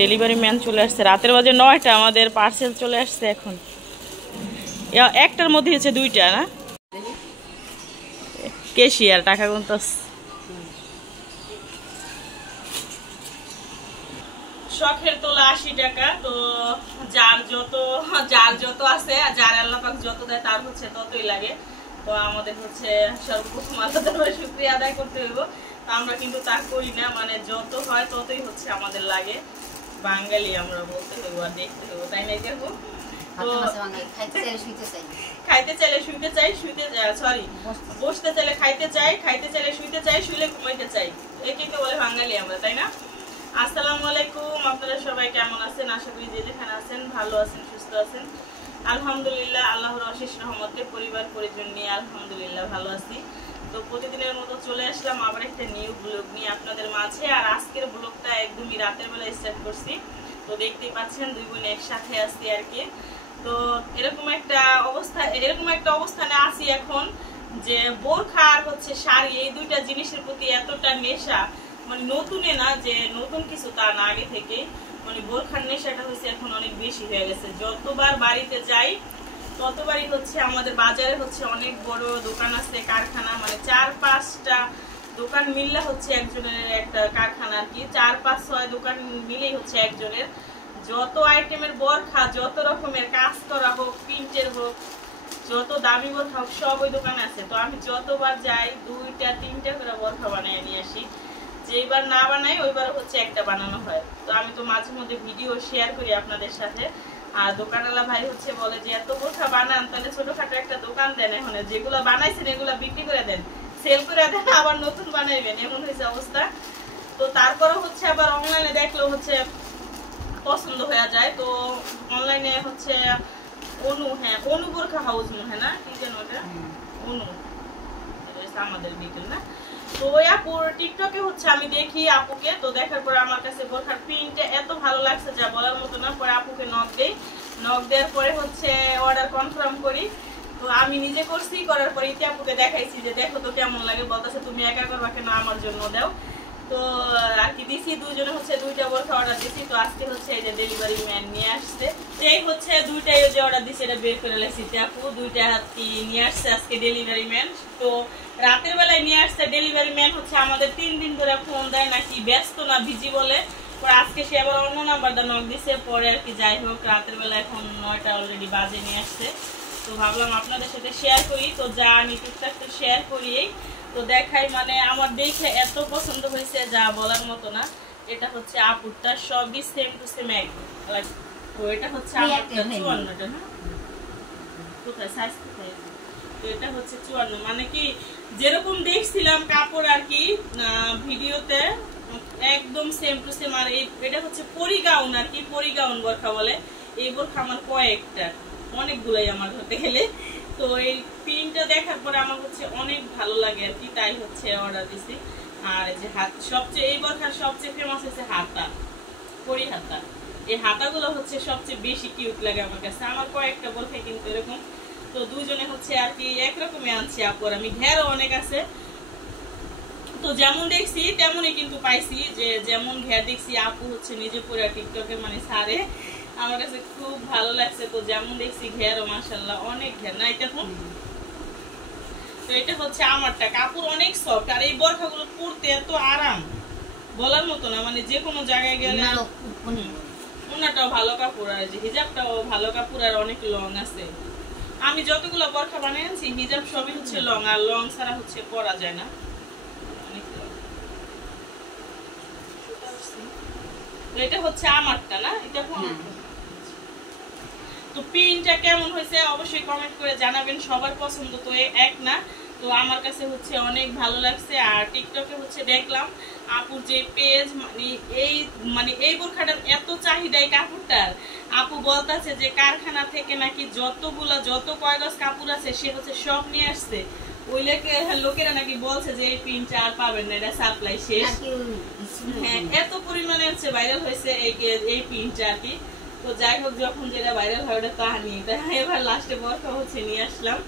Delivery man চলে আসছে, রাতের বাজে 9টা, আমাদের পার্সেল চলে আসছে এখন। একটার মধ্যে হচ্ছে 2টা না, ক্যাশিয়ার টাকা গুনতাস। শখের তোলা 80 টাকা। তো যার যত আছে, যার আল্লাহ পাক যত দেয় তার হচ্ছে ততই লাগে। তো আমাদের হচ্ছে সর্বপ্রথম আল্লাহ শুকরিয়া আদায় করতে হইব। তো আমরা কিন্তু তা করি না, মানে যত হয় ততই হচ্ছে আমাদের লাগে। বাঙালি আমরা বলতে হইব আর দেখতে হইব, তাই না? দেখো খাইতে চাইলে শুইতে চাই, বসতে চাইলে খাইতে চাই, খাইতে চাইলে শুইতে চাই, শুইলে ঘুমাইতে চাই। একে তো বলে বাঙালি আমরা, তাই না? আসসালামু আলাইকুম, আপনারা সবাই কেমন আছেন? আশা করি যে যেখানে আছেন ভালো আছেন, সুস্থ আছেন। আলহামদুলিল্লাহ, আল্লাহর অশেষ রহমতে পরিবার পরিজন নিয়ে আলহামদুলিল্লাহ ভালো আছি। তো প্রতিদিনের মতো চলে আসলাম আবার একটা নিউ ব্লগ নিয়ে আপনাদের মাঝে। আর আজকের ব্লগটা একদমই রাতের বেলা স্টার্ট করছি। তো দেখতেই পাচ্ছেন দুই বোন একসাথে আসছি আর কি। তো এরকম একটা অবস্থানে আছি এখন, যে বোরখা আর হচ্ছে শাড়ি, এই দুইটা জিনিসের প্রতি এতটা নেশা, মানে নতুনে না যে নতুন কিছু তা না, আগে থেকে মানে বোরখার নেশাটা হচ্ছে এখন অনেক বেশি হয়ে গেছে। যতবার বাড়িতে যাই ততবারই হচ্ছে আমাদের বাজারে হচ্ছে অনেক বড় দোকান আছে, কারখানা, মানে 4-5টা দোকান মিললে হচ্ছে একজনের একটা কারখানা আর কি। 4-5-6 দোকান মিলেই হচ্ছে একজনের। যত আইটেমের বোরখা, যত রকমের কাজ করা হোক, প্রিন্টের হোক, যত দামি বোরখা হোক, সব ওই দোকানে আছে। তো আমি যতবার যাই 2-3টা করে বোরখা বানিয়ে নিয়ে আসি। যেইবার না বানাই ওইবার হচ্ছে একটা বানানো হয়। তো আমি তো মাঝে মধ্যে ভিডিও শেয়ার করি আপনাদের সাথে। আর দোকানওয়ালা ভাই হচ্ছে বলে যে এত বোরখা বানান, তাহলে ছোটখাটো একটা দোকান দেন, এখন যেগুলো বানাইছেন এগুলো বিক্রি করে দেন, সেল করে দেন, আবার নতুন বানাইবেন, এমন হয়েছে অবস্থা। তো তারপরে হচ্ছে আবার অনলাইনে দেখলেও হচ্ছে পছন্দ হয়ে যায়। তো অনলাইনে হচ্ছে অনু বোরখা হাউস মনে হয় না, কি যেন ওটা, অনু, আমাদের বিকেল না। তো ওই আপুর টিকটকে হচ্ছে আমি দেখি আপুকে। তো দেখার পরে আমার কাছে বোরখার প্রিন্টটা এত ভালো লাগছে যা বলার মতো না। পরে আপুকে নক দেওয়ার পরে হচ্ছে অর্ডার কনফার্ম করি। তো আমি নিজে করছি, করার পরে ইতি আপুকে দেখাইছি যে দেখো তো কেমন লাগে। বলতেছে তুমি একা করবা কেন, আমার জন্য দাও। তো আর কি দিছি, দুজনে হচ্ছে 2টা বোরখা অর্ডার দিছি। তো আজকে হচ্ছে এই যে ডেলিভারি ম্যান নিয়ে আসছে, এই হচ্ছে 2টাই যে অর্ডার দিছে এটা বের করে লাইছি। আপু 2টা হাতি নিয়ে আসছে আজকে ডেলিভারি ম্যান। তো রাতের বেলায় নিয়ে আসছে ডেলিভারি ম্যান, হচ্ছে আমাদের 3 দিন ধরে ফোন দেয় নাকি ব্যস্ত না বিজি বলে। পরে আজকে সে আবার অন্য নাম্বারটা নক দিছে। পরে আর কি যাই হোক, রাতের বেলা এখন 9টা অলরেডি বাজে নিয়ে আসছে। তো ভাবলাম আপনাদের সাথে শেয়ার করি। তো যা আমি টুকটাক তো শেয়ার করিই, তো দেখাই, মানে আমার দেখে এত পছন্দ হয়েছে যা বলার মতো না। এটা হচ্ছে আপুরটা, সবই সেম টু সেম এক। তো এটা হচ্ছে আমারটা 54টা, হ্যাঁ কোথায় সাইজ কোথায়? তো এটা হচ্ছে 54, মানে কি যেরকম দেখছিলাম কাপড় আর কি ভিডিওতে, একদম সেম টু সেম। আর এটা হচ্ছে পরিগাউন আর কি, পরিগাউন বোরখা বলে। এই বোরখা আমার কয়েকটা, অনেকগুলাই আমার ধরতে গেলে। তো এই প্রিন্টটা দেখার পরে আমার হচ্ছে অনেক ভালো লাগে আর কি, তাই হচ্ছে অর্ডার দিছি। আর এই যে হাত, সবচেয়ে এই বোরখার সবচেয়ে ফেমাস হচ্ছে হাতা, পরি হাতা। এই হাতাগুলো হচ্ছে সবচেয়ে বেশি কিউট লাগে আমার কাছে। আমার কয়েকটা বোরখা কিন্তু এরকম। তো দুজনে হচ্ছে আর কি একরকমই আনছি আপুর। আমি ঘেরও অনেক আছে, তো যেমন দেখছি তেমনই কিন্তু পাইছি, যে যেমন ঘের দেখছি আপু হচ্ছে নিজে পরে টিকটকে মানে সারে, আমার কাছে খুব ভালো লাগছে। তো যেমন দেখছি ঘেরও মাশাআল্লাহ অনেক ঘের না এটা। তো এটা হচ্ছে আমারটা, কাপড় অনেক সফট। আর এই বোরখাগুলো পরতে এত আরাম বলার মতো না, মানে যে কোনো জায়গায় গেলে। ওনাটাও ভালো কাপড়, আর যে হিজাবটাও ভালো কাপড়, আর অনেক লং আছে। আমি যতগুলো বোরখা বানিয়ে আনছি হিজাব সবই হচ্ছে লং, আর লং ছাড়া হচ্ছে পরা যায় না। এটা হচ্ছে আমারটা না, এটা তো প্রিন্টটা কেমন হয়েছে অবশ্যই কমেন্ট করে জানাবেন। সবার পছন্দ তো এক না, তো আমার কাছে হচ্ছে অনেক ভালো লাগছে। আর টিকটকে হচ্ছে দেখলাম আপুর যে পেজ, মানে এই বোরখাটার এত চাহিদা এই কাপড়টার। আপু বলতেছে যে কারখানা থেকে নাকি যত কয় গজ কাপড় আছে সে হচ্ছে সব নিয়ে আসছে। ওই লোকেরা নাকি বলছে যে এই প্রিন্টটা আর পাবেন না, এটা সাপ্লাই শেষ। হ্যাঁ, এত পরিমাণে হচ্ছে ভাইরাল হয়েছে এই প্রিন্টটা আর কি। তো যাই হোক, যখন যেটা ভাইরাল হয় ওটা কাহিনী, এবার লাস্টে বোরখা হচ্ছে নিয়ে আসলাম।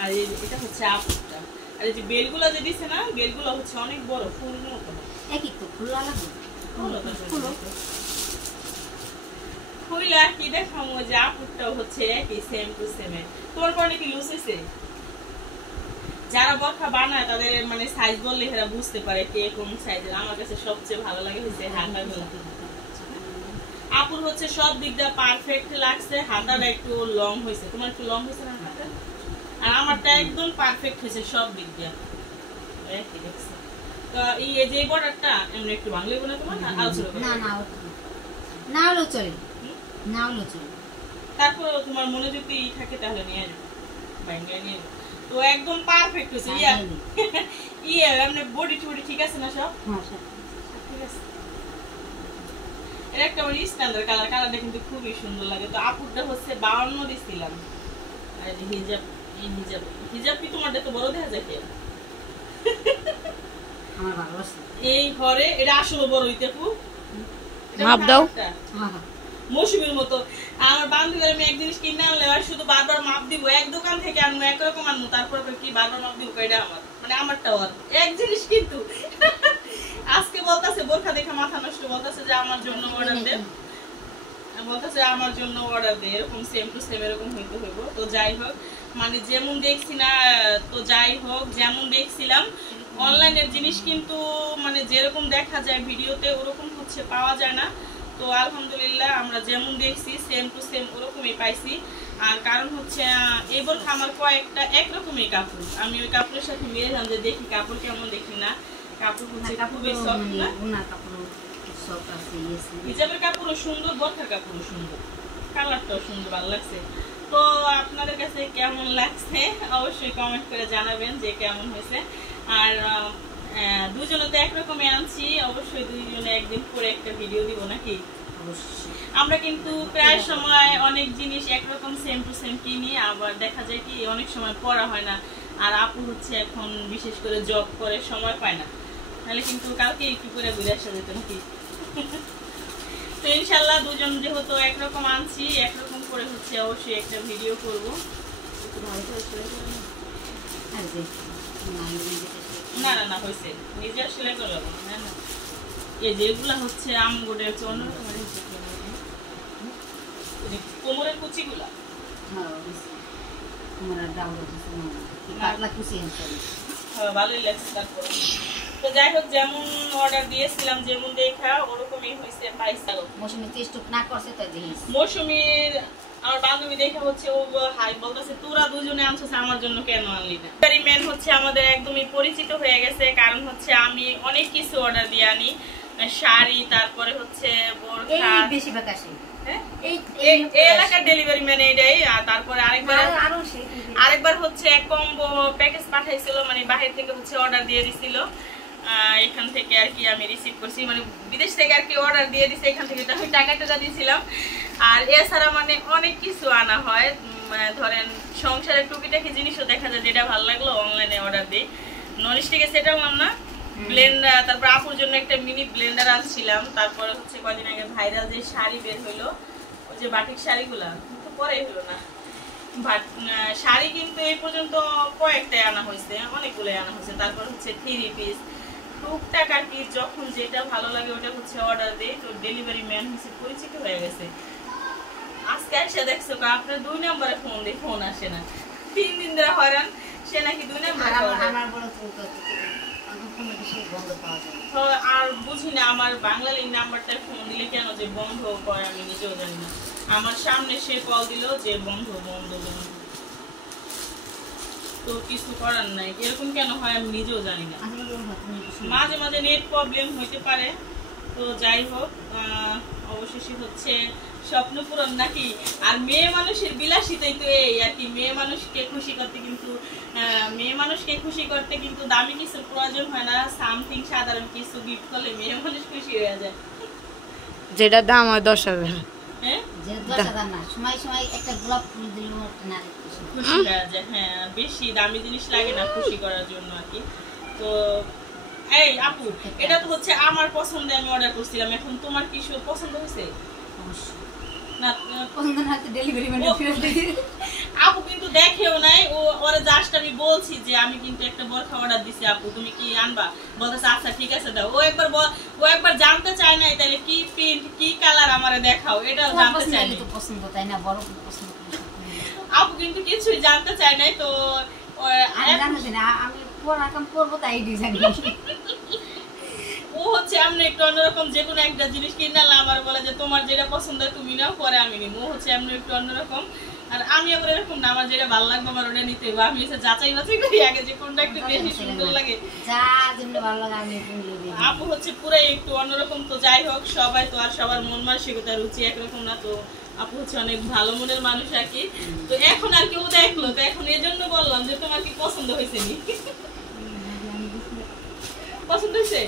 আর এটা হচ্ছে আপুরটা। আর এই যে বেলগুলো যে দিছে না, বেলগুলো হচ্ছে অনেক বড়, ফুল মতো। একই তো ফুল আলাদা, খুইলা কি দেখামো যে আপুরটাও হচ্ছে একই সেম টু সেম। তোমার পরে কি লুজ হইছে? যারা বোরখা বানায় তাদের মানে সাইজ বললে এরা বুঝতে পারে কে কোন সাইজের। আমার কাছে সবচেয়ে ভালো লাগে হচ্ছে হাতাগুলো। আপুর হচ্ছে সব দিক দিয়ে পারফেক্ট লাগছে, হাতাটা একটু লং হয়েছে। তোমার একটু লং হয়েছে না হাতা? আর আমারটা একদম পারফেক্ট হয়েছে সব দিক দিয়ে। একই দেখছে। তো এই যে বর্ডারটা এমনি একটু ভাঙলে না তোমার? না আলোচনা করো। না না না হলো চলে, না হলো চলে। তারপর তোমার মনে যদি থাকে তাহলে নিয়ে যাও, ভাঙলে নিয়ে যাও। তো একদম পারফেক্ট হয়েছে। এমনি বডি টডি ঠিক আছে না সব? হ্যাঁ সব ঠিক আছে। এর একটা স্ট্যান্ডার্ড কালার, কালারটা কিন্তু খুবই সুন্দর লাগে। তো আপুরটা হচ্ছে 52 দিছিলাম। আর হিজাব, এই হিজাব, হিজাব কি তোমারটা তো বড় দেখা যায় কি? আমার ভালো আছে এই ঘরে এটা আসলে বড় হইতে খুব মাপ দাও। হ্যাঁ মৌসুমীর মতো। আমার বান্ধবীরা আমি এক জিনিস কিনে আনলে আর শুধু বারবার মাপ দিব, এক দোকান থেকে আনবো একরকম আনবো, তারপর কি বারবার মাপ দিব? এটা আমার মানে আমারটাও আর এক জিনিস। কিন্তু আজকে বলতেছে বোরখা দেখে মাথা নষ্ট, বলতেছে যে আমার জন্য অর্ডার দে, বলতেছে আমার জন্য অর্ডার দে, এরকম সেম টু সেম এরকম হইতে হইব। তো যাই হোক, মানে যেমন দেখছি না, তো যাই হোক যেমন দেখছিলাম অনলাইনের জিনিস কিন্তু মানে যেরকম দেখা যায় ভিডিওতে ওরকম হচ্ছে পাওয়া যায় না। তো আলহামদুলিল্লাহ আমরা যেমন দেখছি সেম টু সেম ওরকমই পাইছি। আর কারণ হচ্ছে এই বোরখা আমার কয়েকটা একরকমই কাপড়, আমি ওই কাপড়ের সাথে মিলালাম যে দেখি কাপড় কেমন, দেখি না কাপড় হচ্ছে খুবই সফট না, ওনার কাপড় সফট আছে। হিজাবের কাপড়ও সুন্দর, বোরখার কাপড়ও সুন্দর, কালারটাও সুন্দর, ভালো লাগছে। তো আপনাদের কাছে কেমন লাগছে অবশ্যই কমেন্ট করে জানাবেন যে কেমন হয়েছে। আর দুজনে তো একরকমই আনছি, অবশ্যই দুইজনে একদিন পরে একটা ভিডিও দিব নাকি? আমরা কিন্তু প্রায় সময় অনেক জিনিস একরকম সেম টু সেম কিনি, আবার দেখা যায় কি অনেক সময় পড়া হয় না। আর আপু হচ্ছে এখন বিশেষ করে জব করে, সময় পায় না, তাহলে কিন্তু কালকে একটু করে ঘুরে আসা যেত নাকি? তো ইনশাল্লাহ দুজন যেহেতু একরকম আনছি, একরকম করে হচ্ছে অবশ্যই একটা ভিডিও করবো। না না না হয়েছে, নিজে আসলে করলাম না। এই যেগুলা হচ্ছে আমগুড়ের কোমরের কুচিগুলা ভালোই লাগছে। তারপর তো যাই হোক যেমন অর্ডার দিয়েছিলাম যেমন দেখা ওরকমই হয়েছে, পাইছি। মৌসুমী টেস্ট না করছে তাই দেখিস। মৌসুমীর আমার বান্ধবী দেখা হচ্ছে ও হাই বলতেছে তোরা দুজনে আনছিস আমার জন্য কেন আনলি না? মেন হচ্ছে আমাদের একদমই পরিচিত হয়ে গেছে, কারণ হচ্ছে আমি অনেক কিছু অর্ডার দিয়ে আনি, শাড়ি, তারপরে হচ্ছে বোরখা, বেশিরভাগ আসে এই এলাকার ডেলিভারি ম্যান এটাই। আর তারপরে আরেকবার হচ্ছে এক কম্বো প্যাকেজ পাঠাইছিল, মানে বাহির থেকে হচ্ছে অর্ডার দিয়ে দিছিল, এখান থেকে আর কি আমি রিসিভ করছি, মানে বিদেশ থেকে আর কি অর্ডার দিয়ে দিছে, এখান থেকে আমি টাকাটা দিয়েছিলাম। আর এছাড়া মানে অনেক কিছু আনা হয়, ধরেন সংসারের টুকিটাকি জিনিসও দেখা যায় যেটা ভালো লাগলো অনলাইনে অর্ডার দিই। ননস্টিকের সেটাও আনলাম, ব্লেন্ডার, তারপর আপুর জন্য একটা মিনি ব্লেন্ডার আনছিলাম। তারপরে হচ্ছে কদিন আগে ভাইরাল যে শাড়ি বের হইলো, ওই যে বাটিক শাড়িগুলা, কিন্তু পরে হলো না শাড়ি, কিন্তু এই পর্যন্ত কয়েকটাই আনা হয়েছে, অনেকগুলোই আনা হয়েছে। তারপর হচ্ছে 3 পিস টুকটাক আর কি, যখন যেটা ভালো লাগে ওটা হচ্ছে অর্ডার দিই। তো ডেলিভারি ম্যান হচ্ছে পরিচিত হয়ে গেছে। আজকে এসে দেখছো আপনার 2 নম্বরে ফোন দিয়ে ফোন আসে না, 3 দিন ধরে হয়রান, সে নাকি 2 নম্বরে। আর বুঝি না আমার বাংলা লিঙ্ক নাম্বারটায় ফোন দিলে কেন যে বন্ধ করে আমি নিজেও জানি না। আমার সামনে সে কল দিল যে বন্ধ বন্ধ বন্ধ, তো কিছু করার নাই, এরকম কেন হয় আমি নিজেও জানি না। মাঝে মাঝে নেট প্রবলেম হইতে পারে। তো যাই হোক, অবশেষে হচ্ছে স্বপ্ন পূরণ নাকি। আর মেয়ে মানুষের বিলাসিতাই তো এই আর কি, মেয়ে মানুষকে খুশি করতে কিন্তু দামি কিছু প্রয়োজন হয় না, সামথিং সাধারণ কিছু গিফট করলে মেয়ে মানুষ খুশি হয়ে যায়, যেটা দাম হয় 10,000। হ্যাঁ 10,000 না, সময় সময় একটা গোলাপ ফুল দিলেও না খুশি হয়ে যায়। হ্যাঁ বেশি দামি জিনিস লাগে না খুশি করার জন্য আর কি। তো এই আপু, এটা তো হচ্ছে আমার পছন্দে আমি অর্ডার করছিলাম, এখন তোমার কিছু পছন্দ হয়েছে না? পছন্দ না তো ডেলিভারি ম্যান ফেরত দিয়ে আপু কিন্তু দেখেও নাই, ওরে জাস্ট আমি বলছি যে আমি কিন্তু একটা বোরখা অর্ডার দিছি আপু, তুমি কি আনবা? বলতেছে আচ্ছা ঠিক আছে দাও। ও একবার জানতে চায় নাই তাহলে কি প্রিন্ট কি কালার আমারে দেখাও, এটাও জানতে চায় নাই। তো পছন্দ তাই না, বড় পছন্দ। আপু কিন্তু কিছুই জানতে চায় নাই। তো আমি জানি না, আমি পড়া কাম করবো তাই ডিজাইন। ও হচ্ছে এমনি একটু অন্যরকম, যে কোনো একটা জিনিস কিনে আনলে আমার বলে যে তোমার যেটা পছন্দ তুমি নাও, পরে আমি নিবো। ও হচ্ছে এমনি একটু অন্যরকম। আর আমি আবার এরকম না, আমার যেটা ভালো লাগবে আমার ওটা নিতে হবে। আমি এসে যাচাই বাছাই করি আগে যে কোনটা একটু বেশি সুন্দর লাগে। যা যেমনি ভালো লাগে আমি আপু হচ্ছে পুরাই একটু অন্যরকম। তো যাই হোক, সবাই তো আর সবার মন মানসিকতা রুচি একরকম না। তো আপু হচ্ছে অনেক ভালো মনের মানুষ আর কি। তো এখন আর কেউ দেখলো, তো এখন এই জন্য বললাম যে তোমার কি পছন্দ হয়েছে নি? পছন্দ হয়েছে?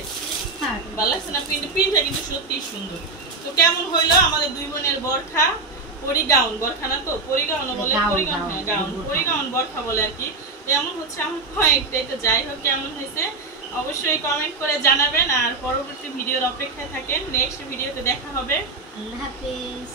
ভালো লাগছে না? প্রিন্টটা কিন্তু সত্যি সুন্দর। তো কেমন হইলো আমাদের দুই বোনের বোরখা? পরিগাউন বোরখা না তো, পরিগাউন বলে, পরিগাউন, হ্যাঁ গাউন, পরিগাউন বোরখা বলে আর কি। তো এমন হচ্ছে আমার কয়েকটাই। তো যাই হোক, কেমন হয়েছে অবশ্যই কমেন্ট করে জানাবেন। আর পরবর্তী ভিডিওর অপেক্ষায় থাকেন। নেক্সট ভিডিওতে দেখা হবে। আল্লাহ হাফেজ।